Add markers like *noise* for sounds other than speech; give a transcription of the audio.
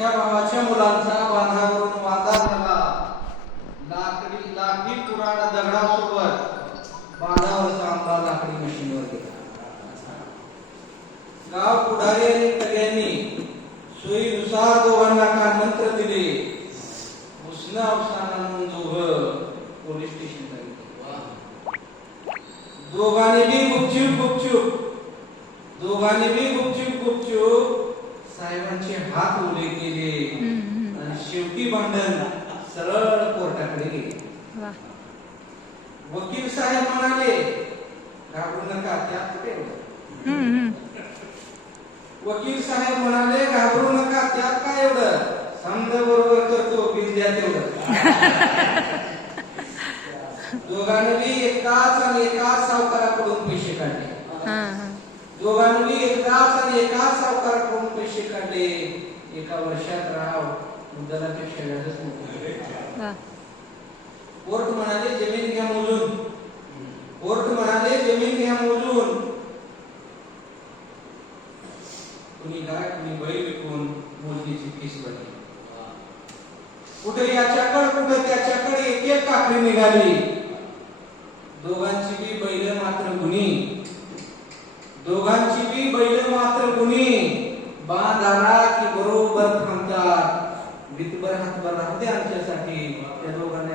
सख्या भावाच्या मुलांचा बांधावरून वादा झाला. लाकडी लाकडी पुराण दगडासोबत बांधावरचा आंबा लाकडी मशीनवर गेला. गाव पुढारी आणि कल्याणी सोयीनुसार दोघांना काय मंत्र दिले. उसना अवसानानं दोघ पोलीस स्टेशनला गेले. दोघांनी बी गुपचूप गुपचूप. दोघांनी बी गुपचूप गुपचूप. साहेबांचे हात ओले केले. आणि शेवटी भांडण. सरळ कोर्टाकडे गेले. वकील साहेब म्हणाले घाबरू नका त्यात कुठे एवढं?" हम्म, हम्म. वकील साहेब म्हणाले घाबरू नका त्यात काय एवढं? समजा बरोबर करतो बिल द्या तेवढं. *laughs* दोघांनी एकाच एका वर्षात राव मुद्दलापेक्षा व्याजच मोठं कोर्ट म्हणाले जमीन घ्या मोजून. कोर्ट म्हणाले जमीन घ्या मोजून. कुणी गाय कुणी बैल विकून मोजणीची फीस भरली. कुठे याच्याकडे कुठे त्याच्याकडे एक एक काकडी निघाली. दोघांची बी बैल मात्र गुणी. दोघांची बी बैल मात्र गुणी बांध आला हातभार राहू दे आमच्यासाठी. त्या दोघांना